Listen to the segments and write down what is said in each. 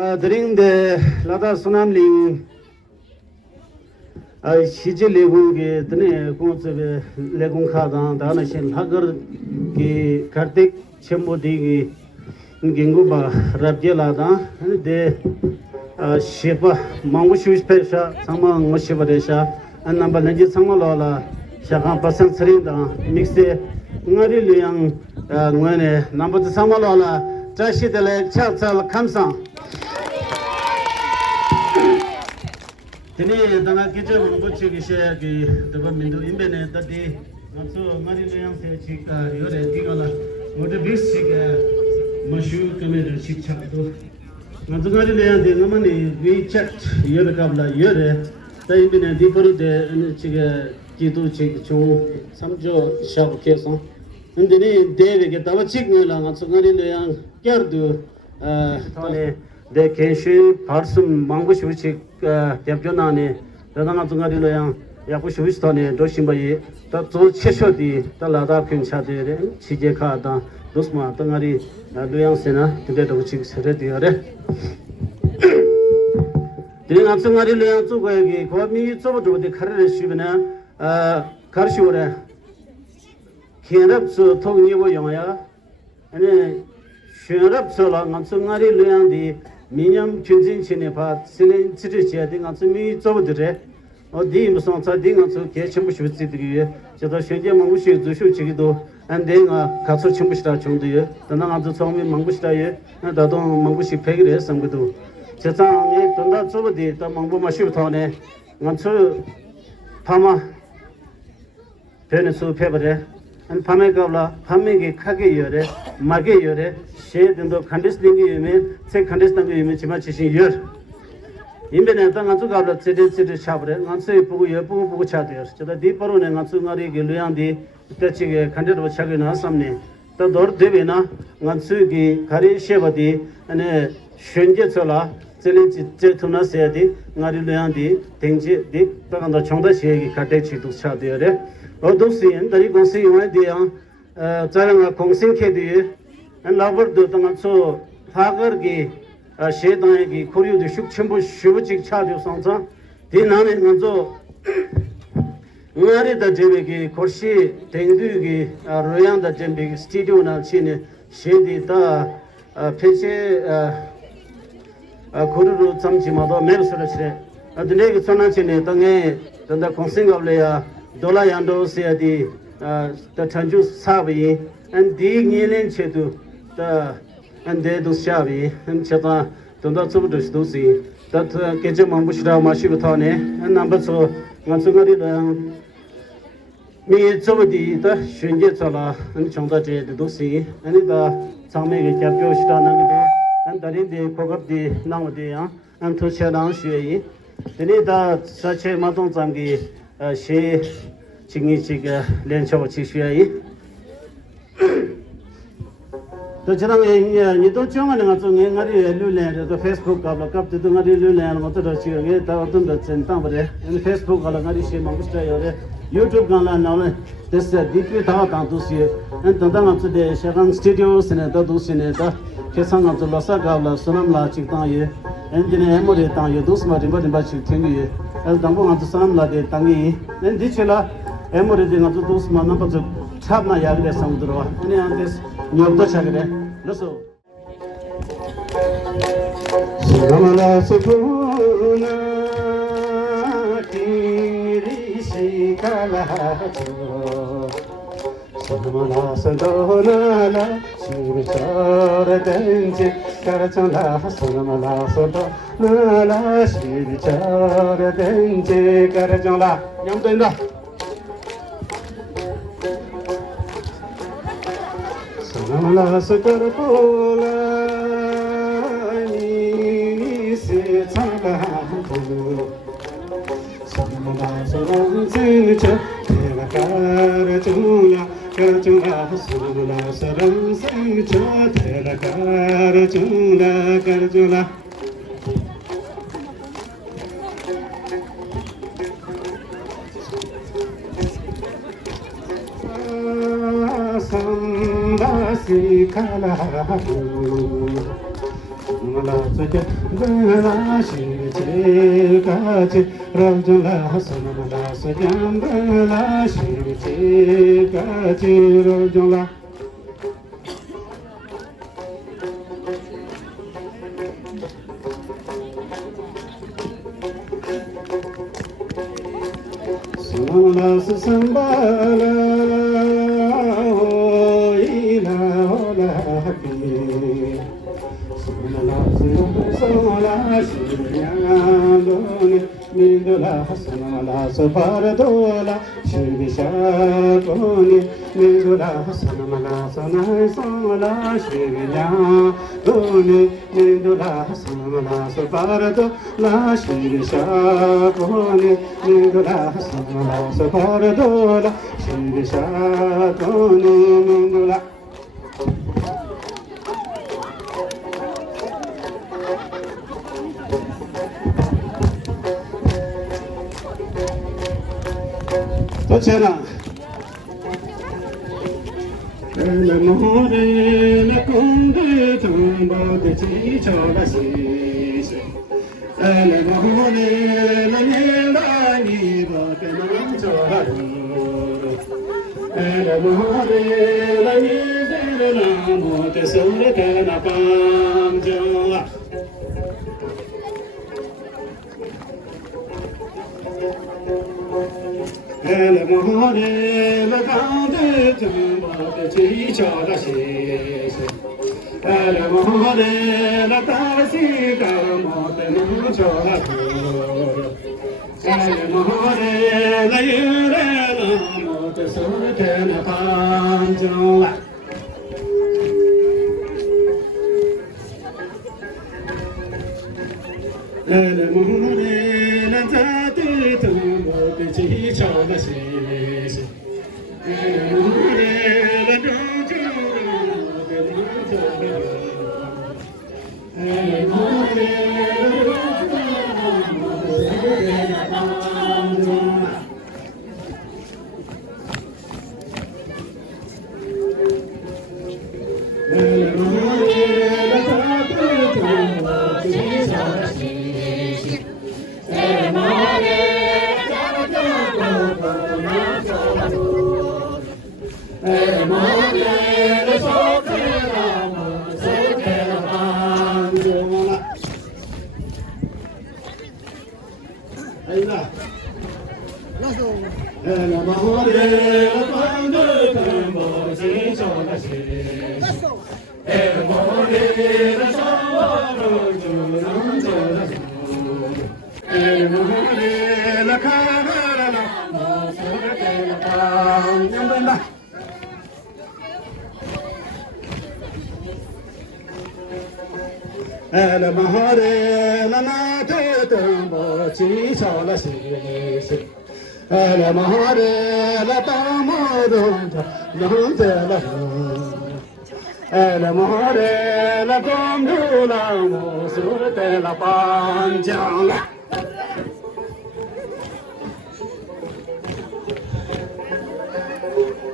during the Lada Sunamling, Shiji Legungi, Dene Kunse Legun Kadan, Danashin Hagar, Kartik Chembodi, Ginguba, Rabjelada, and the Shepa, Mangushi Pesha, Sama Moshivaresha, and number Naji Samalola, Shakan Pasan Srinda, Mixe, Ngari Liang, Ngene, number Samalola, Trashidele, Chatsal Kamsan. Today, the Nakija Butchik share the Mindu Imbene that day, not so Mary Liang Chica, you're a Tigala, what a big Mashu committed Chick Chapdo. Nazari Liang, the money we checked Yerakabla, Yere, the Imbene deeper the Chiga Kitu Chick Chung, some Joe Shab Kesson. And the name David get our chick Mulang, and Sungari Liang, Gerdu, Tony. The Kenshi, Parsum, Mangush, which Yapjonani, the Namatungali Loyang, Yapushwistoni, Doshimbaye, that's all Cheshodi, the Lada Kinchade, Chijekada, Dusma, Tangari, Luyan Sena, to get of chicks ready. The Natsungari Luyan to go, me so to the Karre Shivana, Karshura, Kirap so Tony Yamaya, and Shurap so long, Natsungari Luyan the Minium Chunzin Chinepa, Silin City, I think on some meats over the red, or Dim Sons, I think on some Ketchup with City, Jota Shinja Mangushi, Zushu Chikido, and then a Katsu Chumusta Chundu, the Nana Tomi Mangusta, and the Don Mangushi Pegres and Gudu. Chetan, Tonda Sobadi, the Mangu Mashutone, Mansu Pama Penisu Pebere, and Pamegavla, Pamegi Kage Yore, Mage Yore. Shade in the conditioning you say conditioning you much year. Imbene Tangazuka, City Chabre, and say Pugu Chatters, to the deeper one and Natsungari Giliandi, touching a candidate of Chagina Samni. The Dor Devina, Natsugi, Kari Shevati, and a Shenjetsola, Selin Jetuna Sedi, Nariluandi, Tenji, Dick, Paganda Chonda Shegi, Katechi to Chadere, or Dosi, and the Rigonsi, Taranga Kongsin Kedi. And lover do so Hagargi, Shedagi, Korea, the Shukchimbo, Shuvachik Chadu Sansa, Dinani Manzo Mari the Jimmy, Korshi, Tendugi, Royanda Jimmy, Studio Nalchini, Shedi, Peche, Kuru, Samchimado, Mersure, and the Neg Sonachine, Tange, then the Consing of Lea, Dola Yando, Seadi, the Tanju Savi, and Dig Yelin Chetu. And they do Shavi and Chata, don't that's over to see that Kejam Bushra Mashivatane and number so Mansugari me Sobadi, the Shinjetsala and Chonda J to see and the Sami Kapioshta and that in the Pogap the Namadea and to Shadan Shui. They need that such a Maton Zangi, she Chingichiga, Lencho Chishui. The Chang, you don't join us on Luland, the Facebook of the Cap to the Luland, what the Chile, get out on the Centambre, and Facebook of the Narishi Mamusta, YouTube Gala, this deeply thought on to see, and the Dana today, Sharon Studios and the Ducineta, Kesang of the Losagala, Sonamla Chitaye, and then Emory Tanya, Dusma, and Bachi Tingi, El Dambo of the Samla de Tangi, and Dichela, Emory of the Dusma, number of Tabna Yagre Samdro, and on this. Listen. Samala Sukuna Kiri Shikala Samala Sadona Shirichara Denji Karachala Samala Sadona Shirichara Denji Karachala Yamdenda. Samala Sakarapola Ni Sitala Samala Saransincha Telakara Karjula Samala Saransincha Telakara Karjula Sambasi Kala Samala Saka Bala Shiri Kachi Rajula Samala Sakam Bala Shiri Kachi Rajula Samala Sambala Ila Ola Happy Samala Shiriyandoni Midula Samala Sabaradola Shirishakoni Midula Samala Sanai Samala Shiriyandoni Midula Samala Sabaradola Shirishakoni Midula Samala Sabaradola Shirishakoni Midula Tochera Le mohore le konde tamba de chi chola si Le mohore le nenda ni ba ke nam chola Le mohore le ni de la mo te sure te na pam jola Le mohore le kande tamba de chi chola si Le mohore le tarsi kamo te nam chola Le mohore le yure la mo te sure te na pam jola Le mohore le tati tamba de chi chola si Le mohore le doju la de nam chola Le mohore le doju la de nam chola Le mohore le tati tamba de chi chola si Le mahare la nate tambo chi chola si Le mahare la tamodon non te la Le mahare la gondula mo sur te la panjala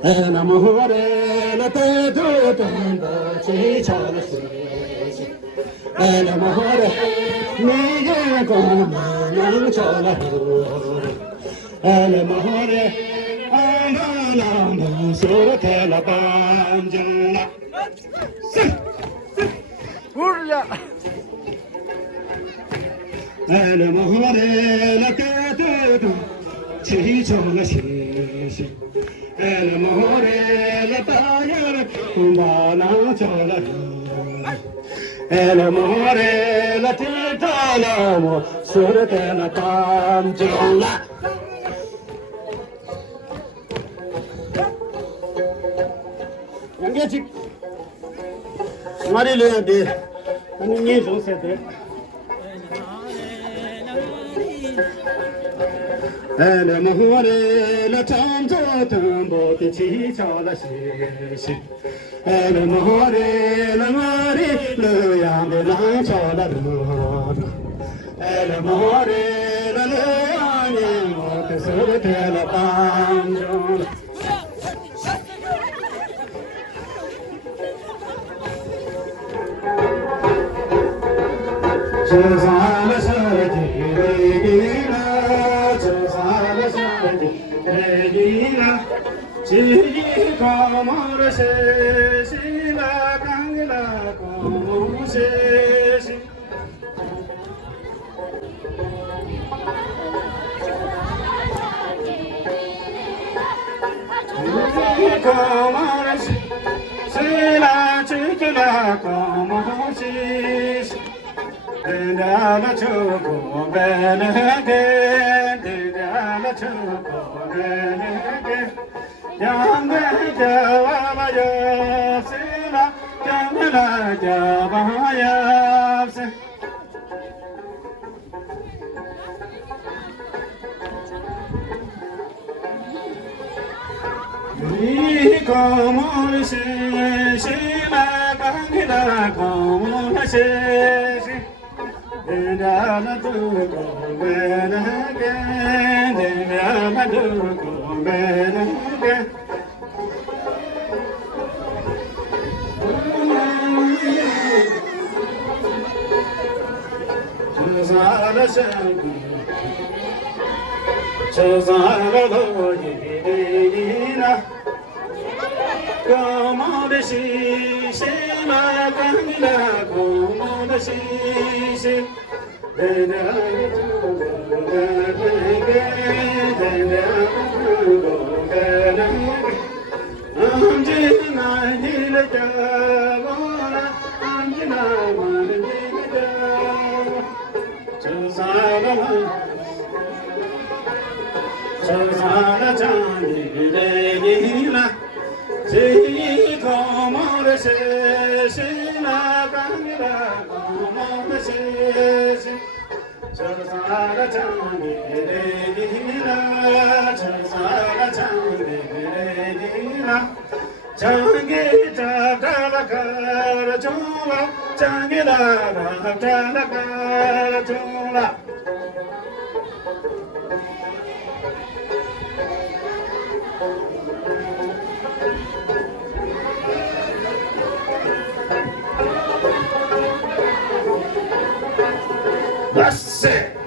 Le mahare la te tambo chi chola si Le mohore mege come non chola Le mohore ana na sura te la banjala urla Le mohore la te chi chola si Le mohore la tayar kumbana chola Le mohore la titana mo surte la panjola Yangechi Mari le de ani ni so se de Le mohore la tamto tambo ti chi chola si Le mohore la mari le yang de lang chola Le mohore la le yang mo te sure te la panjola That's it.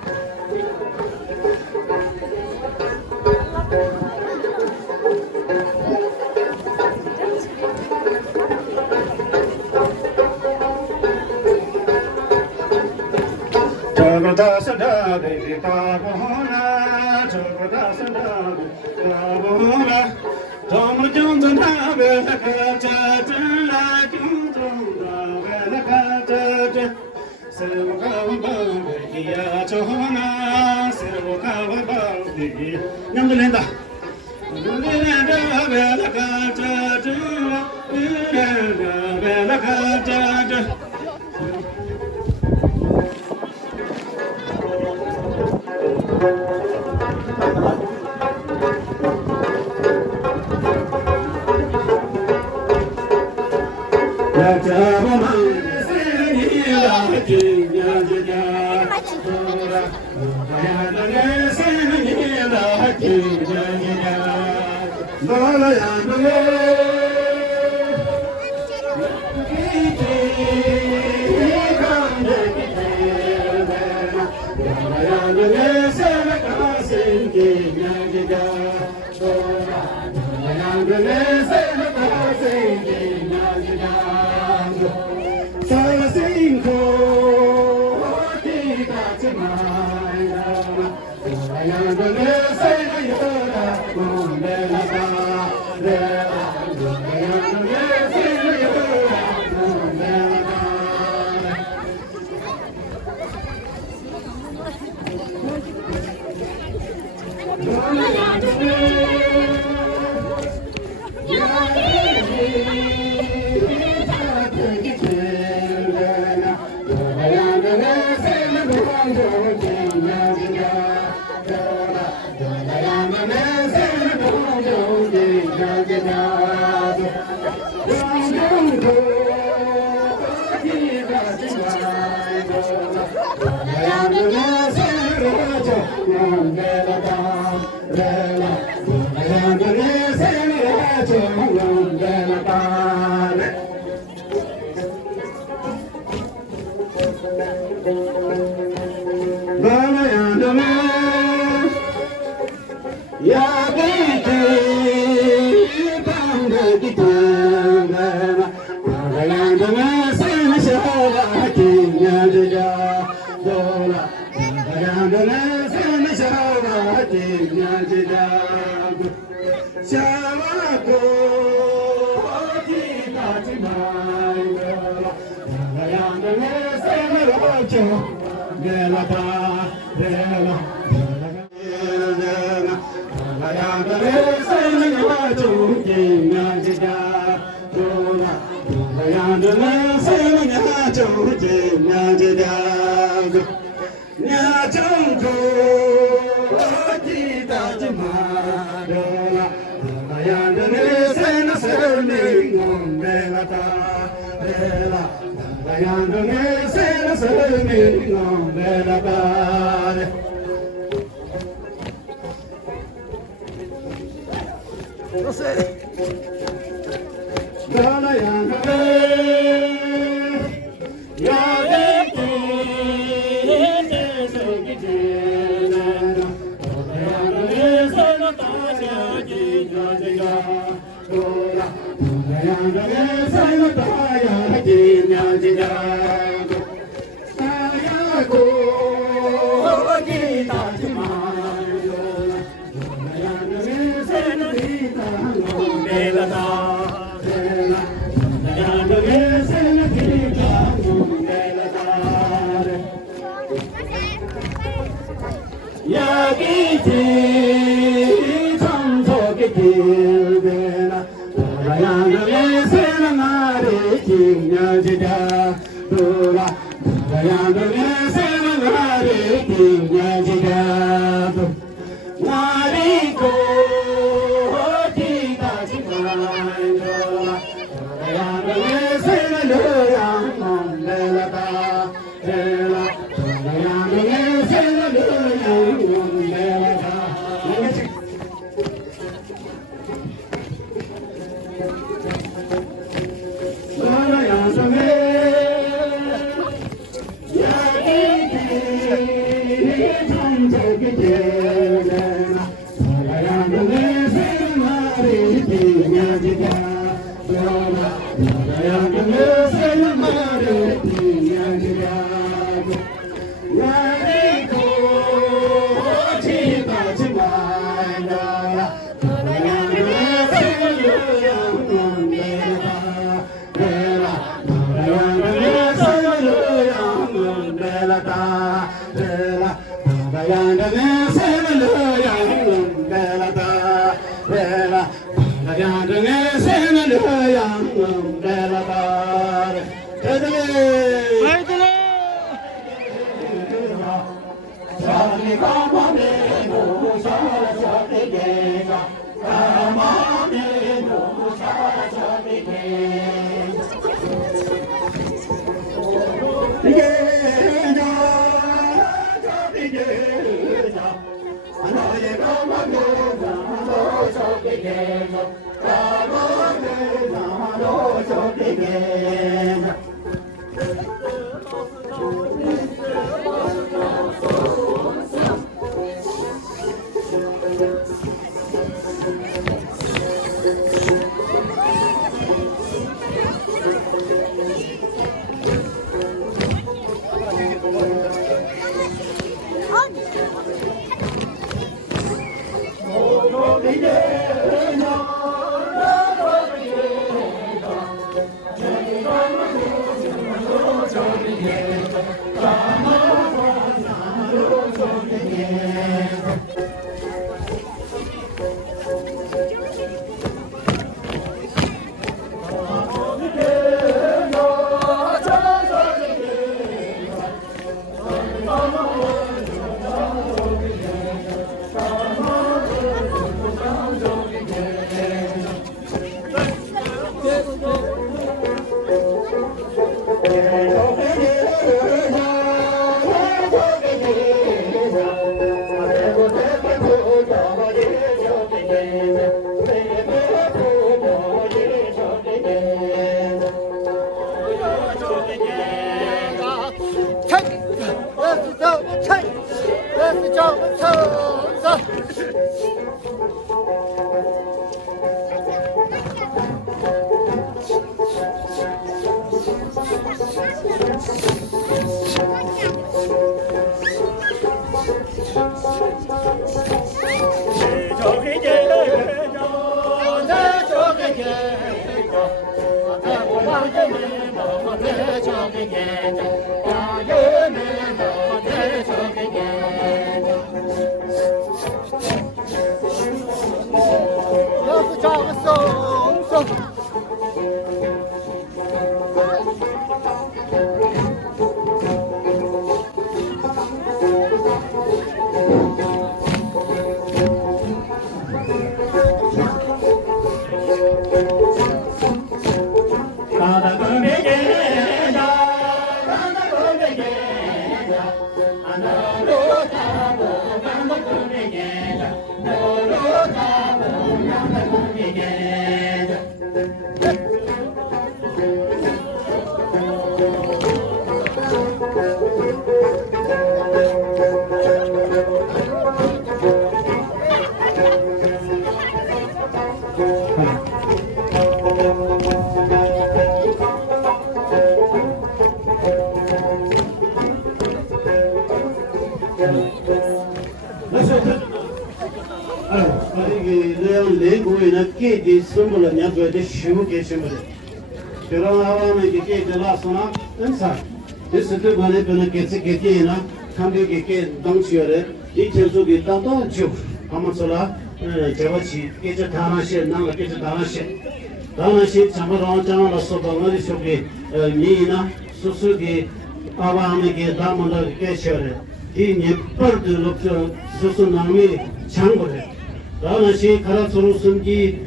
라나시 카라소로 숨기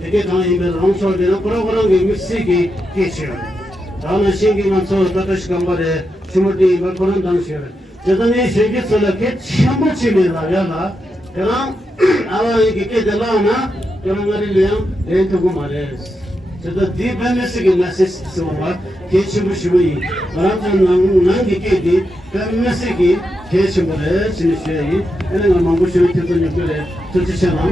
되게 당이면 롱솔되는 그런 게 미스기 계셔. 라나시기만 저 다시 간발에 주물이 걸 그런 당시에 저번에 세계설에 참을 치면라야나 그냥 아와이게 되라나 그런 말이면 내두고 말해. 저도 디벤스기 메시지 쓰면 계시무시무이 말하자면 난기게디 메시지 계시무래 진실이 에는 망고시를 듣는 그래 듣지잖아.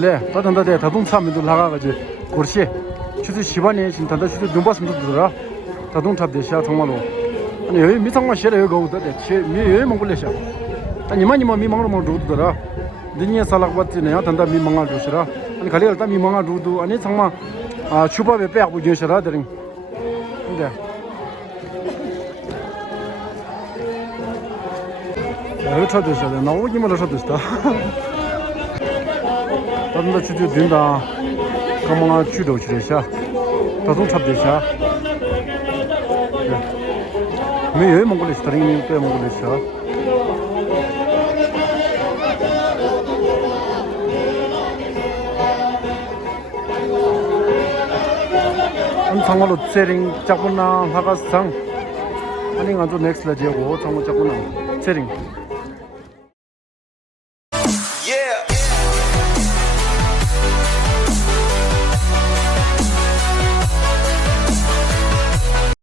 래 다단다데 다동차면도 나가가지 고르시 추수 시반에 지금 단다 추수 눈봤으면 들어라 자동차 시야 정말로 아니 여기 미상만 시래 여기 오다데 미 여기 먹을래샤 아니 이만이만 미망으로 먹으더라 니니에 살락바티네 단다 미망을 주시라 아니 갈리를 다 미망을 주도 아니 정말 아 추밥에 빼고 주시라 드링 근데 여기 찾으셔야 나 오기만 하셔도 있다 다른데 주도 된다. 가만히 주도 주려샤. 다동 탑대샤. 매 여기 먹을래 스타링이 때 먹을래샤. 상말로 세링 작구나 하가상 아니 가도 넥스트 라지고 정말 작구나 세링